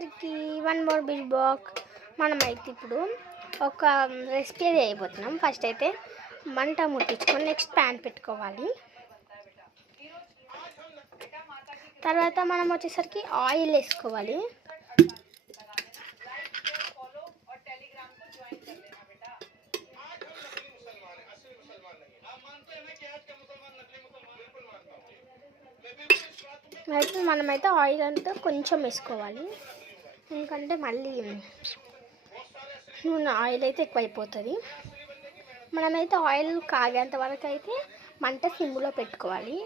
వచ్చేసరికి 1 more bill back. మనమైతే ఇప్పుడు ఒక రెసిపీ చేయబోతున్నాం. ఫస్ట్ అయితే మంట ముట్టించుకొని నెక్స్ట్ ప్యాన్ పెట్టుకోవాలి. తర్వాత మనం వచ్చేసరికి ఆయిల్ వేసుకోవాలి. అయితే మనమైతే ఆయిల్ అంతా కొంచెం వేసుకోవాలి, ఎందుకంటే మళ్ళీ నూనె ఆయిల్ అయితే ఎక్కువైపోతుంది. మనమైతే ఆయిల్ కాగేంత వరకు అయితే మంట సిమ్లో పెట్టుకోవాలి.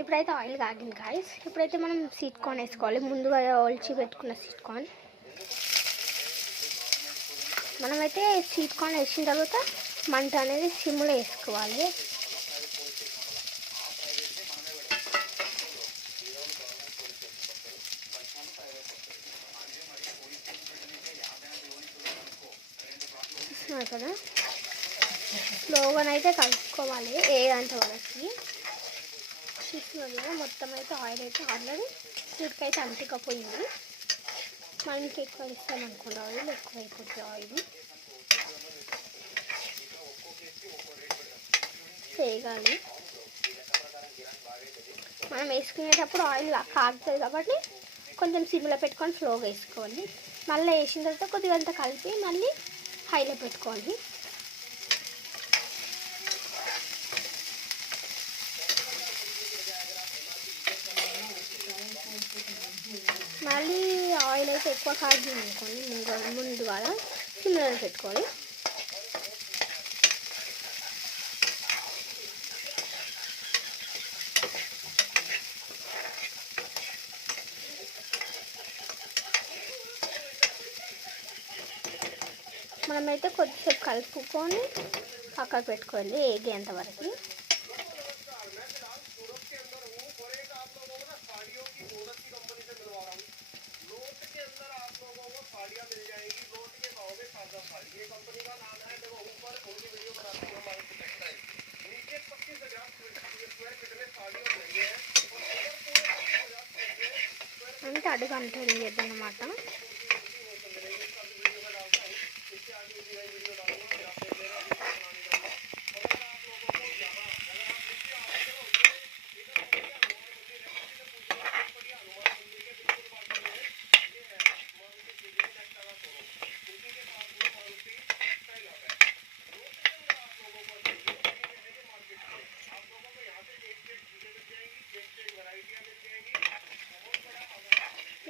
ఇప్పుడైతే ఆయిల్ కాగింది గాయ్స్. ఇప్పుడైతే మనం స్వీట్ కార్న్ వేసుకోవాలి. ముందుగా ఒలిచి పెట్టుకున్న స్వీట్ కార్న్. మనమైతే స్వీట్ కార్న్ వేసిన తర్వాత మంట అనేది సిమ్లో వేసుకోవాలి. కదా స్లోగానైతే కలుపుకోవాలి ఏదంత వరకు. చూస్తున్నారు మొత్తం అయితే ఆయిల్ అయితే ఆల్రెడీ స్వీట్కి అయితే అంటుకపోయింది. మనకి ఎక్కువ ఇస్తాం అనుకోండి, ఆయిల్ ఎక్కువ అయిపోతుంది. ఆయిల్ వేగాలి. మనం వేసుకునేటప్పుడు ఆయిల్ కాగుతుంది కాబట్టి కొంచెం సిమ్లో పెట్టుకొని స్లోగా వేసుకోవాలి. మళ్ళీ వేసిన తర్వాత కొద్దిగా అంతా కలిపి మళ్ళీ హైలో పెట్టుకోవాలి. మళ్ళీ ఆయిల్ అయితే ఎక్కువ కాగింది అనుకోండి, ముందుగా సిమ్లో పెట్టుకోవాలి. మనమైతే కొద్దిసేపు కలుపుకొని పక్కకు పెట్టుకోవాలి ఏగేంత వరకు. అంటే అడుగు అంటుంది అన్నమాట.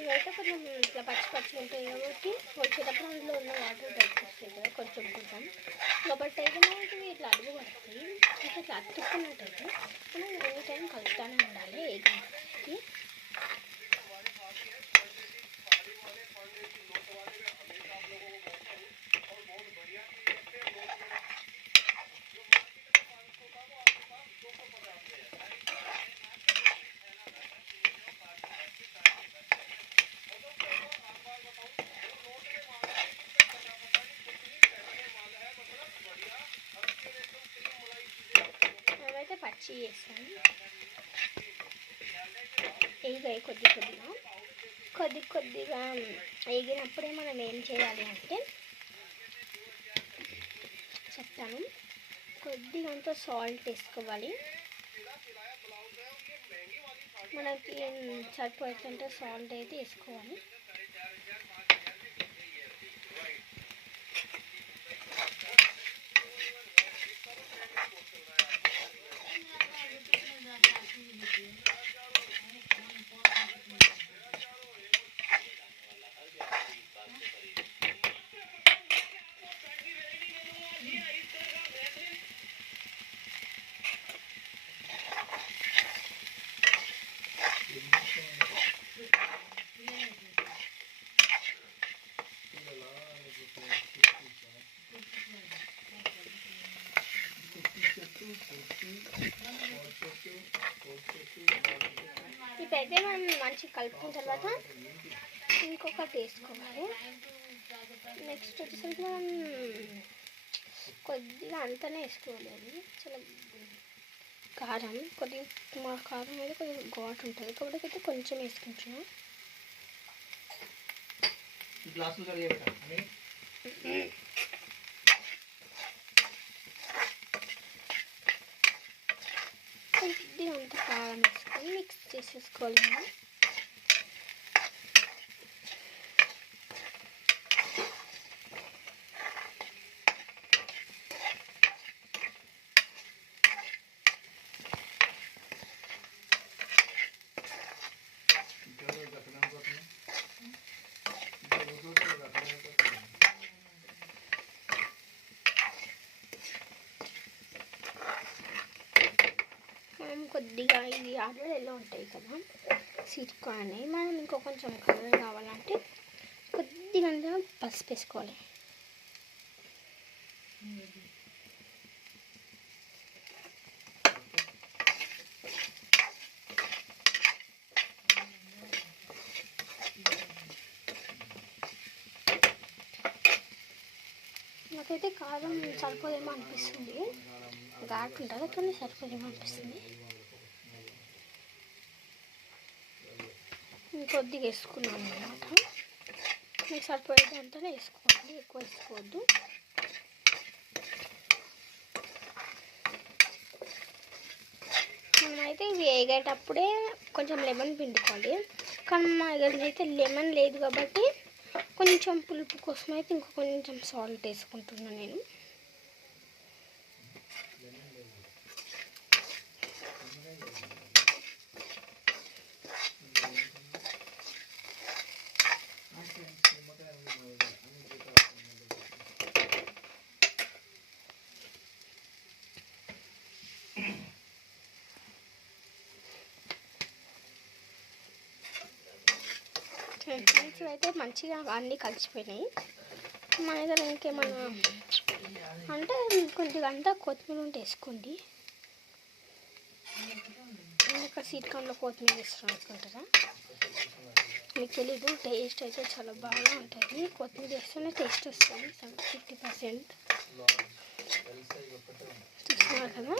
ఇవైతే కొంచెం ఇట్లా పచ్చి ఉంటాయి కాబట్టి వచ్చేటప్పుడు అందులో ఉన్న వాటర్ బయటకు వస్తాయి కదా కొంచెం కొంచెం. కాబట్టి అయితే మనకి ఇట్లా అడుగు పడుతుంది. ఇట్లా అతుక్కున్నట్టయితే మనం ఎనీ టైం కలుపుతూనే ఉండాలి ఏగంకి. పచ్చి వేసాను వేగాయి కొద్దిగా వేగినప్పుడే మనం ఏం చేయాలి అంటే చెప్తాను. కొద్దిగా అంతా సాల్ట్ వేసుకోవాలి. మనకి సరిపోతుంటే సాల్ట్ అయితే వేసుకోవాలి. ఇప్పుడైతే మనం మంచిగా కలుపుకున్న తర్వాత ఇంకొకటి వేసుకోవాలి. నెక్స్ట్ వచ్చేసరికి మనం కొద్దిగా అంతనే వేసుకోవాలి. అది చాలా కారం, కొద్దిగా మా కారం అయితే కొద్దిగా ఘాటు ఉంటుంది కాబట్టి అయితే కొంచెం వేసుకుంటున్నాం. కొద్దిగా అంత కారం వేసుకొని మిక్స్ చేసేసుకోవాలి మనం. మనం కొద్దిగా ఇది ఆర్డర్ ఎలా ఉంటాయి కదా స్వీట్ కార్న్, మనం ఇంకో కొంచెం కలర్ కావాలంటే కొద్దిగా పసుపు వేసుకోవాలి. నాకైతే కారం సరిపోదేమో అనిపిస్తుంది, ఘాటు ఉంటుంది కానీ సరిపోదేమో అనిపిస్తుంది. ఇంకొద్దిగా వేసుకున్నాను అన్నమాట. మీకు సరిపోయేది అంతనే వేసుకోవాలి, ఎక్కువ వేసుకోవద్దు. మనమైతే ఇవి వేగేటప్పుడే కొంచెం లెమన్ పిండుకోవాలి, కానీ మా దగ్గర అయితే లెమన్ లేదు కాబట్టి కొంచెం పులుపు కోసం అయితే ఇంకో కొంచెం సాల్ట్ వేసుకుంటున్నాను నేను. ఫ్రెండ్స్ అయితే మంచిగా అన్నీ కలిసిపోయినాయి. మన దగ్గర ఇంకేమన్నా అంటే కొద్దిగా అంతా కొత్తిమీర ఉంటే వేసుకోండి. ఇక్కడ స్వీట్ కార్న్లో కొత్తిమీర వేస్తాం అనుకుంటారా? మీకు తెలీదు, టేస్ట్ అయితే చాలా బాగా ఉంటుంది. కొత్తిమీర వేస్తేనే టేస్ట్ వస్తుంది 50%. చూస్తున్నారు కదా,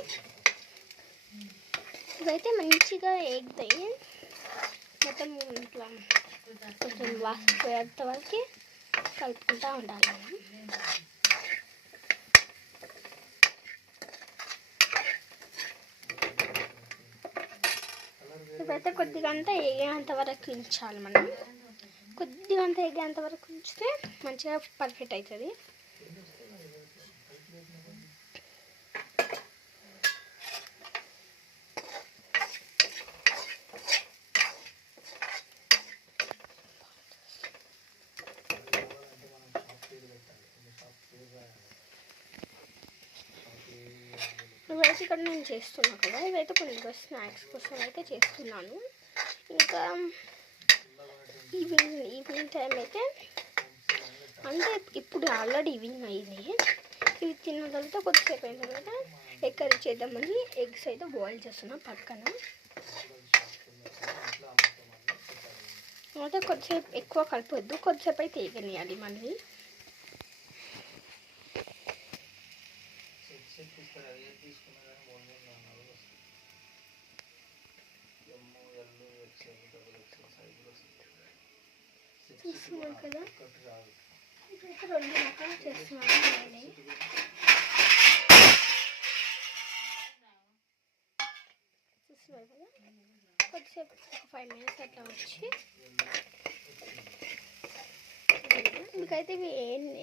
ఇవైతే మంచిగా ఎగుతాయి. మొత్తం ఇట్లా కొంచెం వాసన పోయేంత వరకు కలుపుకుంటూ ఉండాలి. ఇప్పుడైతే కొద్దిగా అంతా ఎగేంత వరకు ఉంచాలి మనం. కొద్దిగా అంతా ఎగేంత వరకు ఉంచితే మంచిగా పర్ఫెక్ట్ అవుతుంది. ఇవైతే ఇక్కడ నేను చేస్తున్నాను కదా, ఇవైతే కొన్ని స్నాక్స్ కోసం అయితే చేస్తున్నాను. ఇంకా ఈవినింగ్ టైం అయితే అంటే ఇప్పుడు ఆల్రెడీ ఈవినింగ్ అయింది. ఇవి తిన్న తర్వాత కొద్దిసేపు అయిన తర్వాత ఎగ్ కర్రీ చేద్దామని ఎగ్స్ అయితే బాయిల్ చేస్తున్నాం పక్కన. అయితే కొద్దిసేపు ఎక్కువ కలపొద్దు, కొద్దిసేపు అయితే వేగనియాలి మళ్ళీ. చూస్తున్నారు కదా, ఇప్పుడైతే 2 రకాలు చేస్తున్నాను నేనే. చూస్తున్నారు కదా, కొద్దిసేపు ఒక 5 minutes అట్లా వచ్చి మీకైతే ఇవి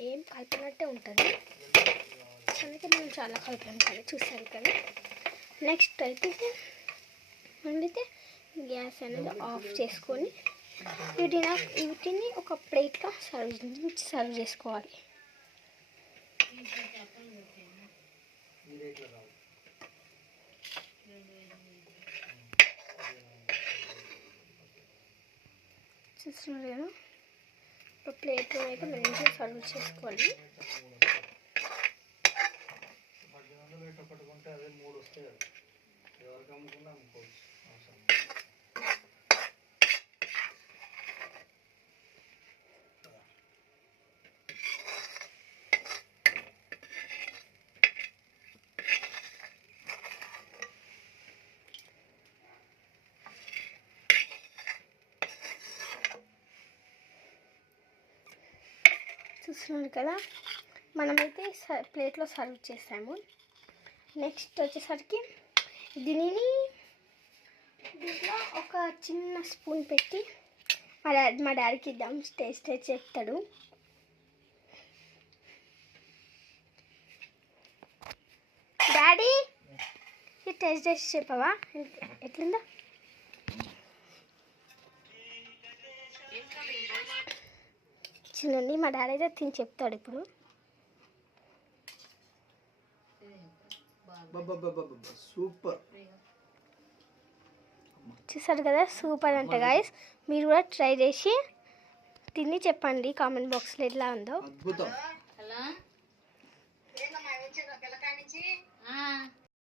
ఏం కలిపినట్టే ఉంటుంది. అందుకే నేను చాలా కలిపాను కదా, చూసారు కదా. నెక్స్ట్ అయితే గ్యాస్ అనేది ఆఫ్ చేసుకొని వీటిని ఒక ప్లేట్లో సర్వ్ చేసుకోవాలి. చూస్తున్నారు కదా, ఒక ప్లేట్లో అయితే మంచిగా సర్వ్ చేసుకోవాలి. చూస్తున్నారు కదా, మనమైతే ప్లేట్లో సర్వ్ చేసాము. నెక్స్ట్ వచ్చేసరికి దీనిని దీంట్లో ఒక చిన్న స్పూన్ పెట్టి మా డాడీకి ఇద్దాం, టేస్ట్ చెప్తాడు. డాడీ ఈ టేస్ట్ చేసి చెప్పవా ఎట్లుందా? చూడండి, మా డాడీ అయితే తిని చెప్తాడు ఇప్పుడు. సూపర్, చూసారు కదా, సూపర్ అంట గాయస్. మీరు కూడా ట్రై చేసి తిని చెప్పండి కామెంట్ బాక్స్లో ఎట్లా ఉందో. అద్భుతం.